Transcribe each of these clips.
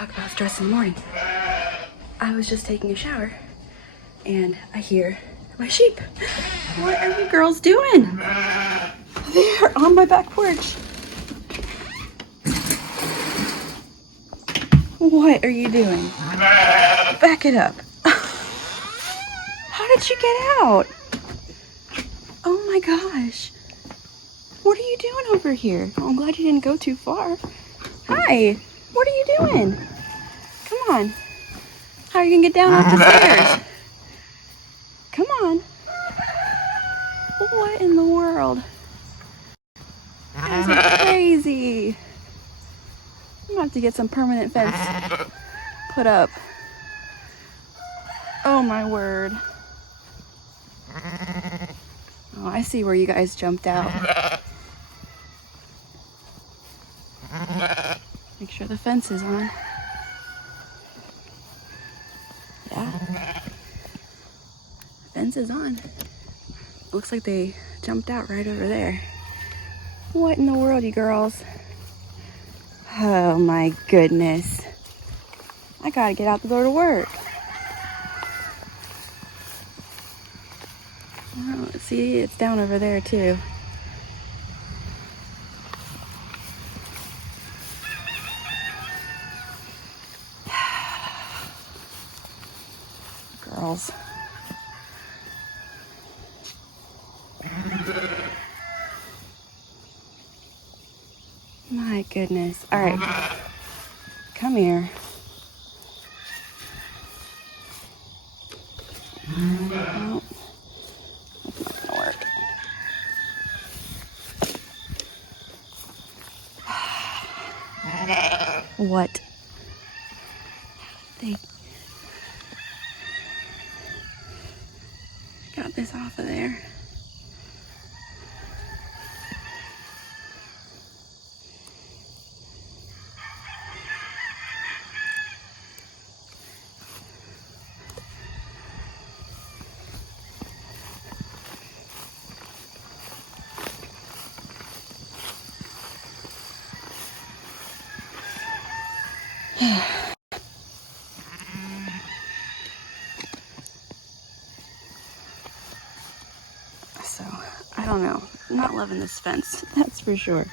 talk about stress in the morning. I was just taking a shower and I hear my sheep. What are you girls doing? They're on my back porch. What are you doing? Back it up. How did you get out? Oh my gosh. What are you doing over here? Oh, I'm glad you didn't go too far. Hi. What are you doing? Come on. How are you gonna get down off the stairs? Come on. What in the world? That is crazy. I'm gonna have to get some permanent fence put up. Oh my word. Oh, I see where you guys jumped out. Make sure the fence is on. Yeah. The fence is on. Looks like they jumped out right over there. What in the world, you girls? Oh my goodness. I gotta get out the door to work. Oh, see, it's down over there too. Girls. My goodness. All right. Come here. Oh, that's not gonna work. What? They got this off of there. So, I don't know. I'm not loving this fence, that's for sure.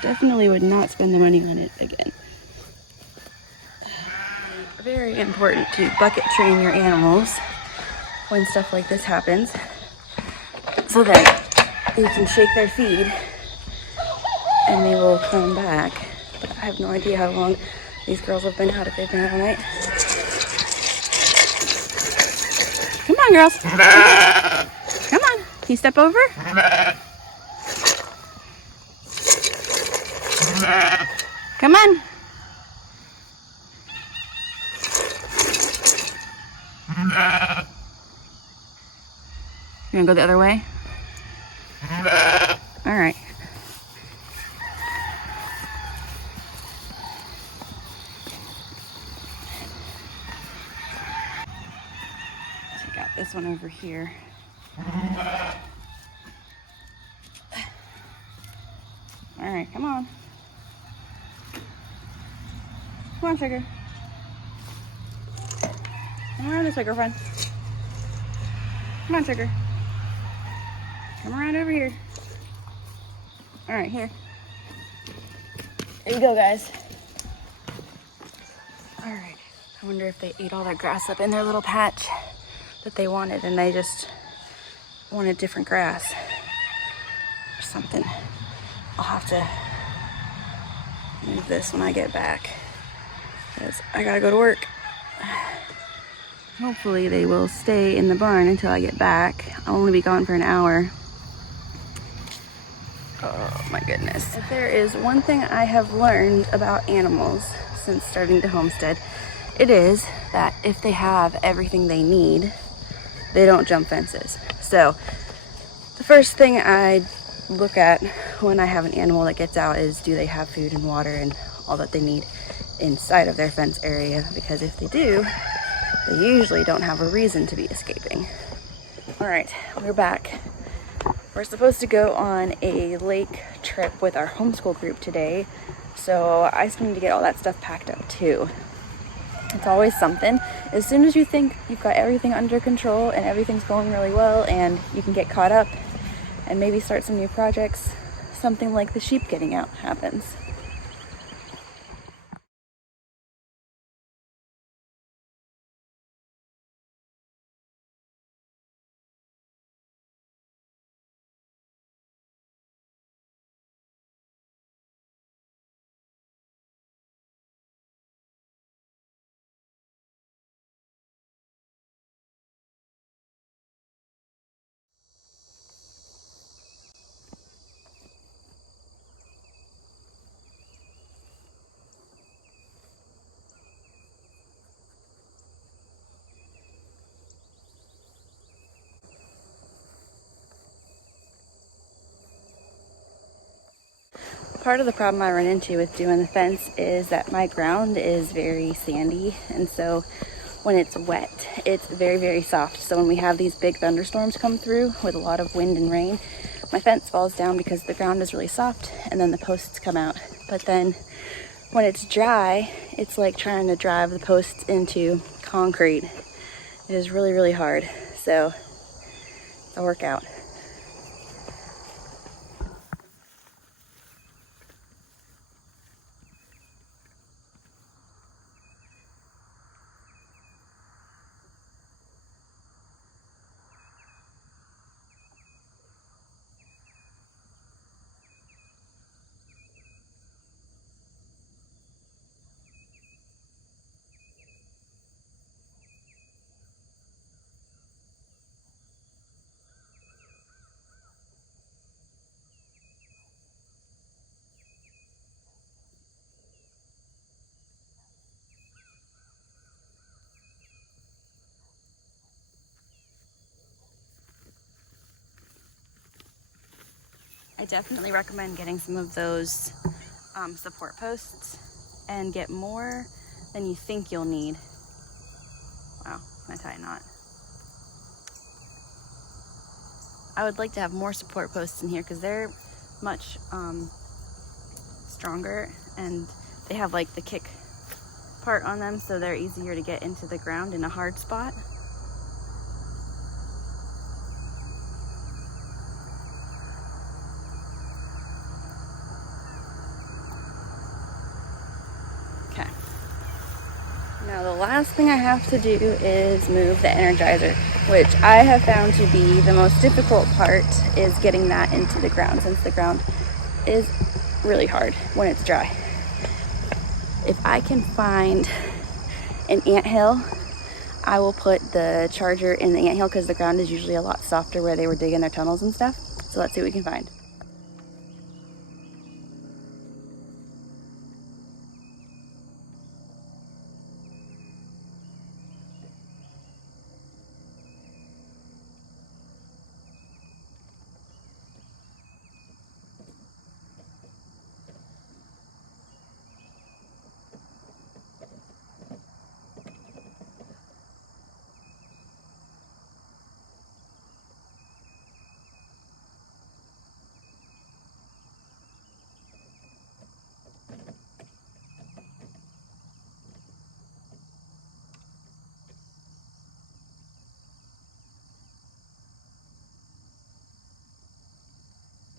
Definitely would not spend the money on it again. Very important to bucket train your animals when stuff like this happens, so that you can shake their feed and they will come back. But I have no idea how long these girls have been out, if they've been out all night. Come on, girls. Come on. Can you step over? Come on. You gonna go the other way? All right. Check out this one over here. All right, come on. Come on, sugar. Come around this way, girlfriend. Come on, sugar. Come around over here. All right, here. There you go, guys. All right. I wonder if they ate all that grass up in their little patch that they wanted, and they just wanted different grass or something. I'll have to move this when I get back because I gotta go to work. Hopefully they will stay in the barn until I get back. I'll only be gone for an hour. Oh my goodness. If there is one thing I have learned about animals since starting to homestead, it is that if they have everything they need, they don't jump fences. So the first thing I look at when I have an animal that gets out is, do they have food and water and all that they need inside of their fence area? Because if they do, they usually don't have a reason to be escaping. All right, we're back. We're supposed to go on a lake trip with our homeschool group today, So I still need to get all that stuff packed up too. It's always something. As soon as you think you've got everything under control and everything's going really well and you can get caught up and maybe start some new projects, something like the sheep getting out happens. Part of the problem I run into with doing the fence is that my ground is very sandy, and so when it's wet, it's very, very soft. So when we have these big thunderstorms come through with a lot of wind and rain, my fence falls down because the ground is really soft and then the posts come out. But then when it's dry, it's like trying to drive the posts into concrete. It is really, really hard. So it's a workout. I definitely recommend getting some of those support posts and get more than you think you'll need. Wow, my tie knot. I would like to have more support posts in here because they're much stronger and they have like the kick part on them, so they're easier to get into the ground in a hard spot. Okay. Now the last thing I have to do is move the Energizer, which I have found to be the most difficult part, is getting that into the ground, since the ground is really hard when it's dry. If I can find an anthill, I will put the charger in the anthill because the ground is usually a lot softer where they were digging their tunnels and stuff. So let's see what we can find.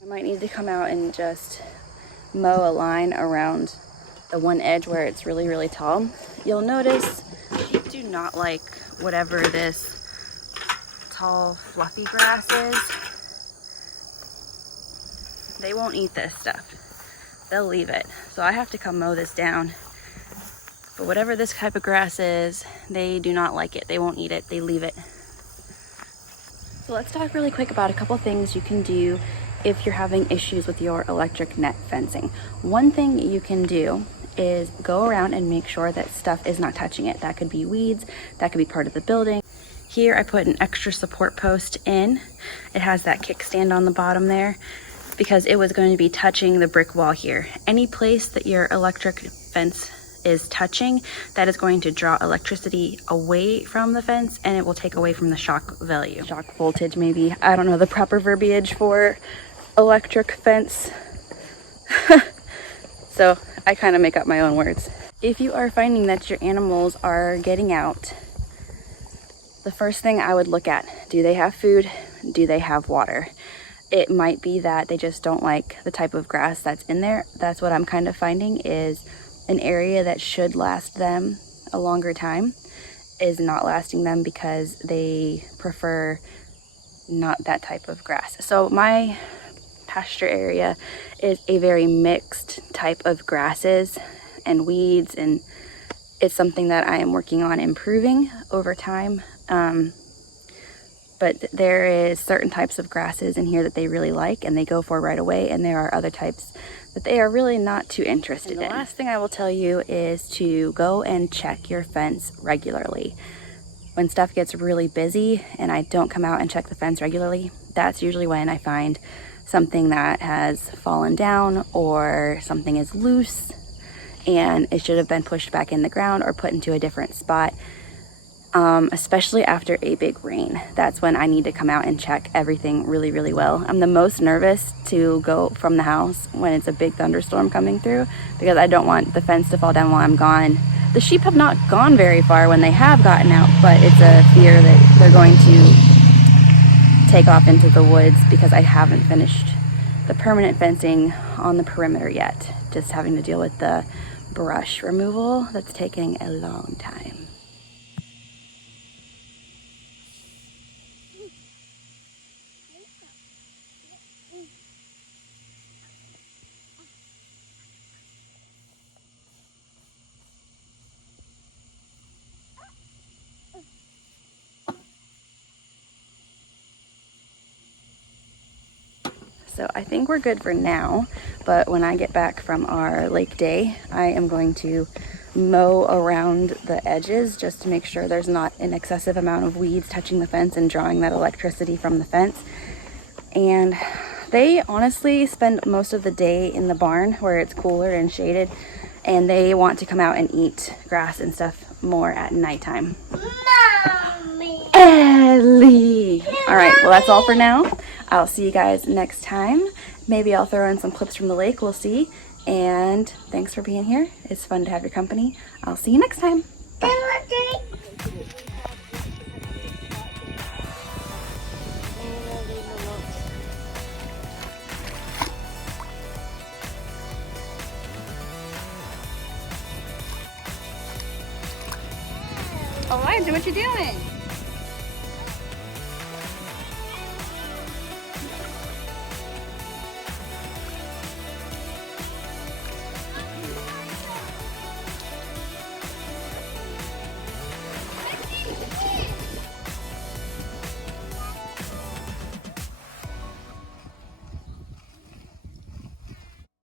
I might need to come out and just mow a line around the one edge where it's really, really tall. You'll notice sheep do not like whatever this tall, fluffy grass is. They won't eat this stuff. They'll leave it. So I have to come mow this down. But whatever this type of grass is, they do not like it. They won't eat it. They leave it. So let's talk really quick about a couple things you can do if you're having issues with your electric net fencing. One thing you can do is go around and make sure that stuff is not touching it. That could be weeds, that could be part of the building. Here I put an extra support post in. It has that kickstand on the bottom there because it was going to be touching the brick wall here. Any place that your electric fence is touching, that is going to draw electricity away from the fence and it will take away from the shock value. Shock voltage maybe. I don't know the proper verbiage for electric fence. So I kind of make up my own words. If you are finding that your animals are getting out, the first thing I would look at, do they have food? Do they have water? It might be that they just don't like the type of grass that's in there. That's what I'm kind of finding, is an area that should last them a longer time is not lasting them because they prefer not that type of grass. So my pasture area is a very mixed type of grasses and weeds, and it's something that I am working on improving over time. But there is certain types of grasses in here that they really like and they go for right away, and there are other types that they are really not too interested in. The last thing I will tell you is to go and check your fence regularly. When stuff gets really busy and I don't come out and check the fence regularly, that's usually when I find something that has fallen down or something is loose and it should have been pushed back in the ground or put into a different spot. Especially after a big rain. That's when I need to come out and check everything really, really well. I'm the most nervous to go from the house when it's a big thunderstorm coming through because I don't want the fence to fall down while I'm gone. The sheep have not gone very far when they have gotten out, but it's a fear that they're going to take off into the woods because I haven't finished the permanent fencing on the perimeter yet. Just having to deal with the brush removal that's taking a long time. So I think we're good for now, but when I get back from our lake day, I am going to mow around the edges just to make sure there's not an excessive amount of weeds touching the fence and drawing that electricity from the fence. And they honestly spend most of the day in the barn where it's cooler and shaded, and they want to come out and eat grass and stuff more at nighttime. Mommy. Ellie! All right, well that's all for now. I'll see you guys next time. Maybe I'll throw in some clips from the lake, we'll see. And thanks for being here. It's fun to have your company. I'll see you next time. Bye. Elijah, what you doing?